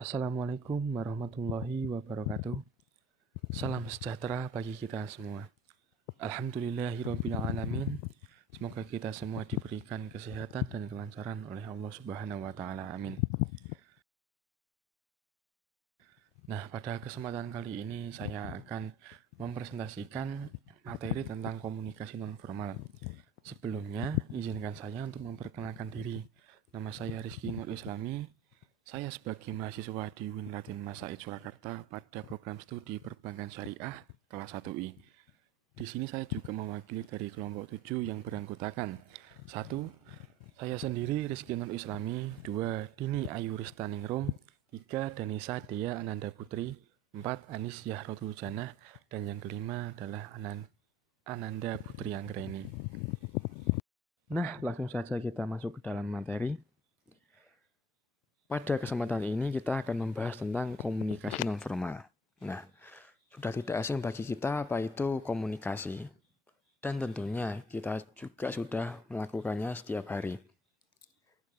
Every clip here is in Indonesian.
Assalamualaikum warahmatullahi wabarakatuh. Salam sejahtera bagi kita semua. Alhamdulillahirabbil alamin. Semoga kita semua diberikan kesehatan dan kelancaran oleh Allah Subhanahu wa taala. Amin. Nah, pada kesempatan kali ini saya akan mempresentasikan materi tentang komunikasi nonformal. Sebelumnya, izinkan saya untuk memperkenalkan diri. Nama saya Rizky Nur Islami. Saya sebagai mahasiswa di UIN Raden Mas Said Surakarta pada program studi Perbankan Syariah kelas 1I. Di sini saya juga mewakili dari kelompok 7 yang beranggotakan 1. Saya sendiri Rizky Nur Islami. 2. Dini Ayu Ristaningrum. 3. Danisa Dea Ananda Putri. 4. Anis Yahrotul Janah. Dan yang kelima adalah Ananda Putri Anggraini. Nah, langsung saja kita masuk ke dalam materi. Pada kesempatan ini kita akan membahas tentang komunikasi nonformal. Nah, sudah tidak asing bagi kita apa itu komunikasi. Dan tentunya kita juga sudah melakukannya setiap hari.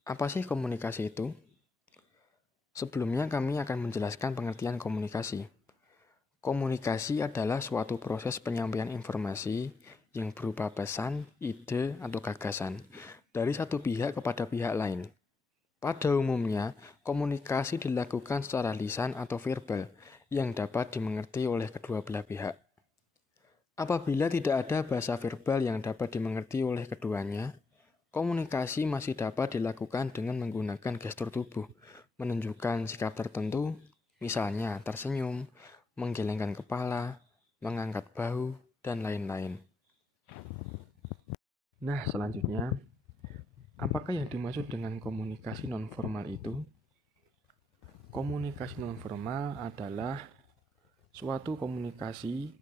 Apa sih komunikasi itu? Sebelumnya kami akan menjelaskan pengertian komunikasi. Komunikasi adalah suatu proses penyampaian informasi yang berupa pesan, ide, atau gagasan dari satu pihak kepada pihak lain. Pada umumnya, komunikasi dilakukan secara lisan atau verbal yang dapat dimengerti oleh kedua belah pihak. Apabila tidak ada bahasa verbal yang dapat dimengerti oleh keduanya, komunikasi masih dapat dilakukan dengan menggunakan gestur tubuh, menunjukkan sikap tertentu, misalnya tersenyum, menggelengkan kepala, mengangkat bahu, dan lain-lain. Nah, selanjutnya, apakah yang dimaksud dengan komunikasi nonformal itu? Komunikasi nonformal adalah suatu komunikasi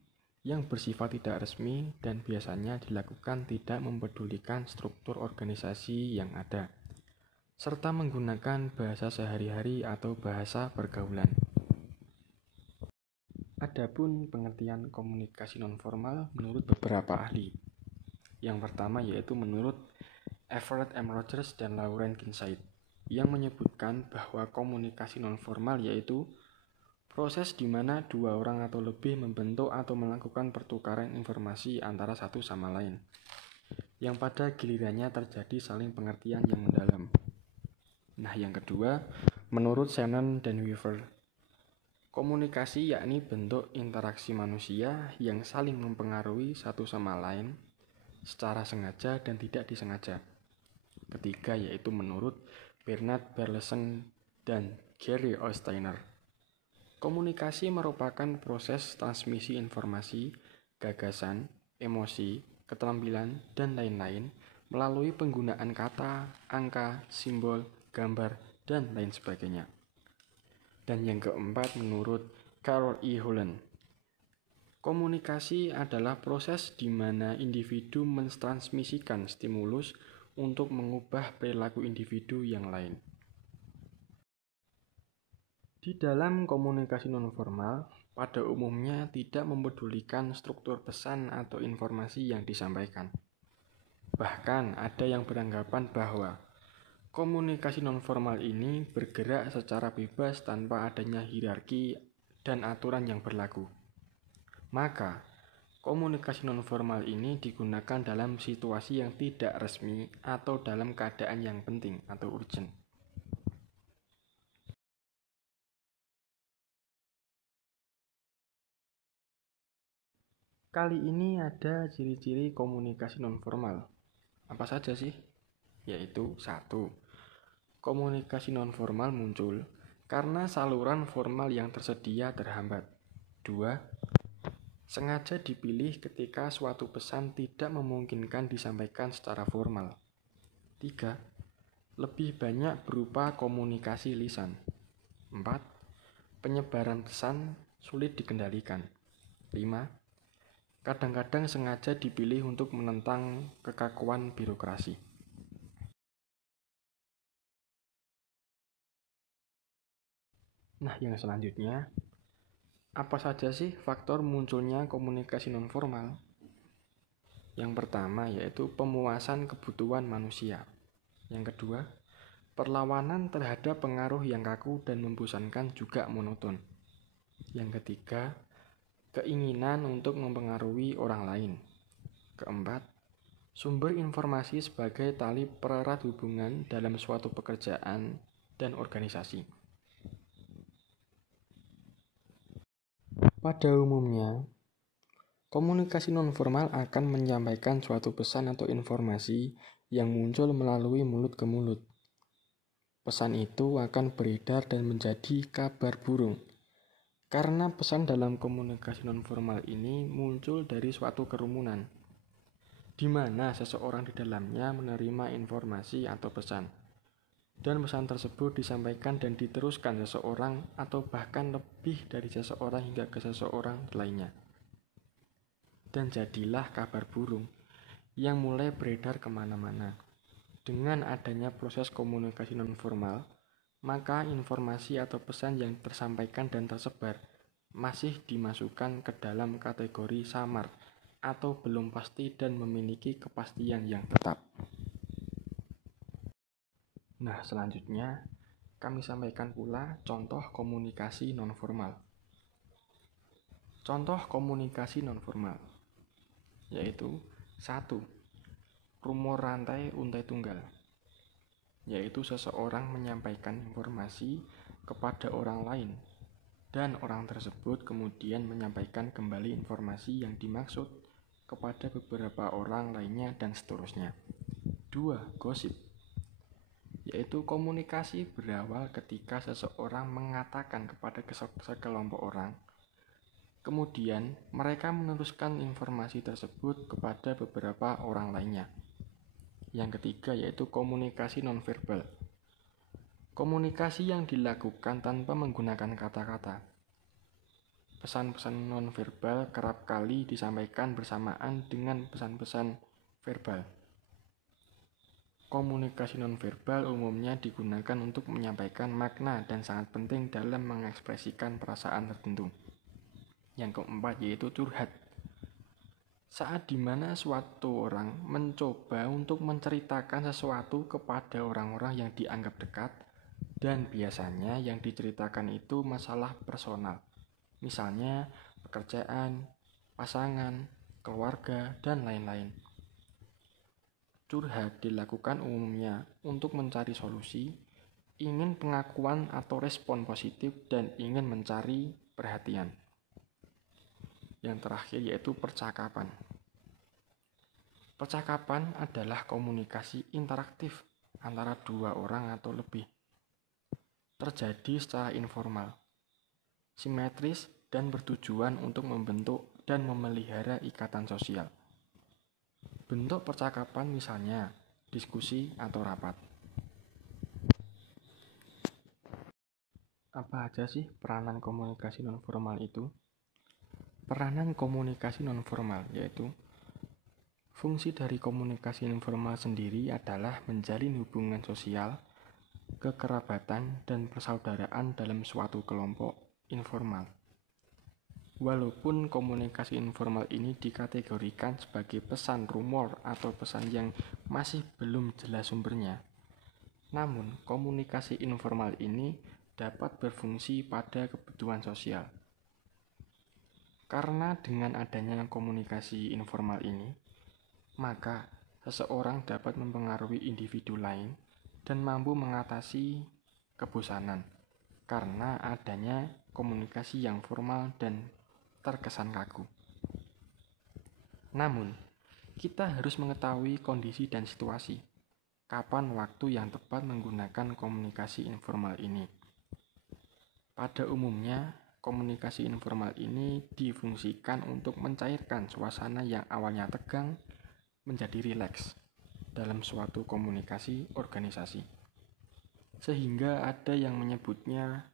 yang bersifat tidak resmi dan biasanya dilakukan tidak mempedulikan struktur organisasi yang ada, serta menggunakan bahasa sehari-hari atau bahasa pergaulan. Adapun pengertian komunikasi nonformal menurut beberapa ahli. Yang pertama yaitu menurut Everett M. Rogers dan Lauren Kincaid, yang menyebutkan bahwa komunikasi nonformal yaitu proses di mana dua orang atau lebih membentuk atau melakukan pertukaran informasi antara satu sama lain, yang pada gilirannya terjadi saling pengertian yang mendalam. Nah, yang kedua, menurut Shannon dan Weaver, komunikasi yakni bentuk interaksi manusia yang saling mempengaruhi satu sama lain secara sengaja dan tidak disengaja. Ketiga yaitu menurut Bernard Berlesen dan Gary Osteiner, komunikasi merupakan proses transmisi informasi, gagasan, emosi, keterampilan, dan lain-lain melalui penggunaan kata, angka, simbol, gambar, dan lain sebagainya. Dan yang keempat menurut Carol E. Holland, komunikasi adalah proses di mana individu mentransmisikan stimulus untuk mengubah perilaku individu yang lain. Di dalam komunikasi nonformal, pada umumnya tidak mempedulikan struktur pesan atau informasi yang disampaikan. Bahkan ada yang beranggapan bahwa komunikasi nonformal ini bergerak secara bebas tanpa adanya hierarki dan aturan yang berlaku. Maka, komunikasi nonformal ini digunakan dalam situasi yang tidak resmi atau dalam keadaan yang penting atau urgent. Kali ini ada ciri-ciri komunikasi nonformal. Apa saja sih? Yaitu 1. Komunikasi nonformal muncul karena saluran formal yang tersedia terhambat. 2. Sengaja dipilih ketika suatu pesan tidak memungkinkan disampaikan secara formal. 3. Lebih banyak berupa komunikasi lisan. 4. Penyebaran pesan sulit dikendalikan. 5. Kadang-kadang sengaja dipilih untuk menentang kekakuan birokrasi. Nah, yang selanjutnya, apa saja sih faktor munculnya komunikasi nonformal? Yang pertama yaitu pemuasan kebutuhan manusia. Yang kedua, Perlawanan terhadap pengaruh yang kaku dan membosankan juga monoton. Yang ketiga, keinginan untuk mempengaruhi orang lain. Keempat, sumber informasi sebagai tali pererat hubungan dalam suatu pekerjaan dan organisasi. Pada umumnya, komunikasi nonverbal akan menyampaikan suatu pesan atau informasi yang muncul melalui mulut ke mulut. Pesan itu akan beredar dan menjadi kabar burung. Karena pesan dalam komunikasi nonverbal ini muncul dari suatu kerumunan, di mana seseorang di dalamnya menerima informasi atau pesan. Dan pesan tersebut disampaikan dan diteruskan seseorang atau bahkan lebih dari seseorang hingga ke seseorang lainnya. Dan jadilah kabar burung yang mulai beredar kemana-mana. Dengan adanya proses komunikasi nonverbal, maka informasi atau pesan yang tersampaikan dan tersebar masih dimasukkan ke dalam kategori samar atau belum pasti dan memiliki kepastian yang tetap. Nah, selanjutnya kami sampaikan pula contoh komunikasi nonverbal. Contoh komunikasi nonverbal yaitu 1. Rumor rantai untai tunggal, yaitu seseorang menyampaikan informasi kepada orang lain dan orang tersebut kemudian menyampaikan kembali informasi yang dimaksud kepada beberapa orang lainnya dan seterusnya. 2. Gosip, yaitu komunikasi berawal ketika seseorang mengatakan kepada sekelompok orang, kemudian mereka meneruskan informasi tersebut kepada beberapa orang lainnya. Yang ketiga yaitu komunikasi nonverbal. Komunikasi yang dilakukan tanpa menggunakan kata-kata. Pesan-pesan nonverbal kerap kali disampaikan bersamaan dengan pesan-pesan verbal. Komunikasi nonverbal umumnya digunakan untuk menyampaikan makna dan sangat penting dalam mengekspresikan perasaan tertentu. Yang keempat yaitu curhat. Saat dimana suatu orang mencoba untuk menceritakan sesuatu kepada orang-orang yang dianggap dekat, dan biasanya yang diceritakan itu masalah personal, misalnya pekerjaan, pasangan, keluarga, dan lain-lain. Curhat dilakukan umumnya untuk mencari solusi, ingin pengakuan atau respon positif, dan ingin mencari perhatian. Yang terakhir yaitu percakapan. Percakapan adalah komunikasi interaktif antara dua orang atau lebih. Terjadi secara informal, simetris, dan bertujuan untuk membentuk dan memelihara ikatan sosial. Bentuk percakapan misalnya diskusi atau rapat. Apa aja sih peranan komunikasi nonformal itu? Peranan komunikasi nonformal yaitu fungsi dari komunikasi informal sendiri adalah menjalin hubungan sosial, kekerabatan, dan persaudaraan dalam suatu kelompok informal. Walaupun komunikasi informal ini dikategorikan sebagai pesan rumor atau pesan yang masih belum jelas sumbernya, namun komunikasi informal ini dapat berfungsi pada kebutuhan sosial. Karena dengan adanya komunikasi informal ini, maka seseorang dapat mempengaruhi individu lain dan mampu mengatasi kebosanan karena adanya komunikasi yang formal dan terkesan kaku. Namun, kita harus mengetahui kondisi dan situasi, kapan waktu yang tepat menggunakan komunikasi informal ini. Pada umumnya, komunikasi informal ini difungsikan untuk mencairkan suasana yang awalnya tegang menjadi rileks dalam suatu komunikasi organisasi. Sehingga ada yang menyebutnya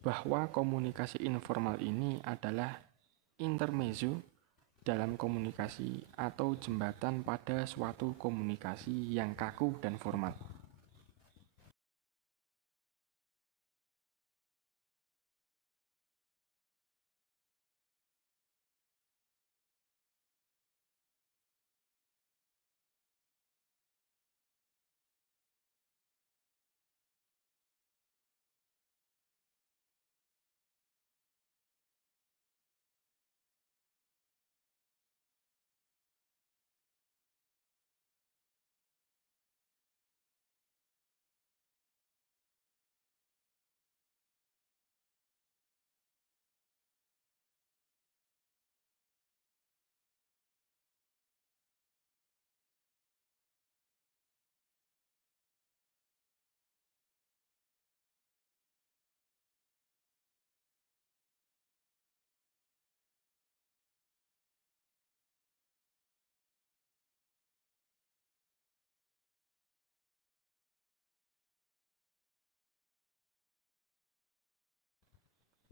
bahwa komunikasi informal ini adalah intermezzo dalam komunikasi atau jembatan pada suatu komunikasi yang kaku dan formal.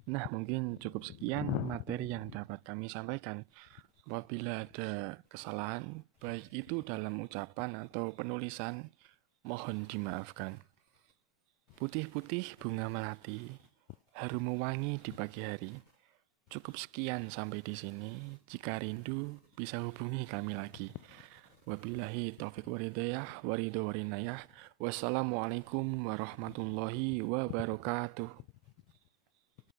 Nah, mungkin cukup sekian materi yang dapat kami sampaikan. Apabila ada kesalahan, baik itu dalam ucapan atau penulisan, mohon dimaafkan. Putih-putih bunga melati, harum mewangi di pagi hari. Cukup sekian sampai di sini. Jika rindu, bisa hubungi kami lagi. Wabillahi taufiq waridayah, waridho warinayah. Wassalamualaikum warahmatullahi wabarakatuh.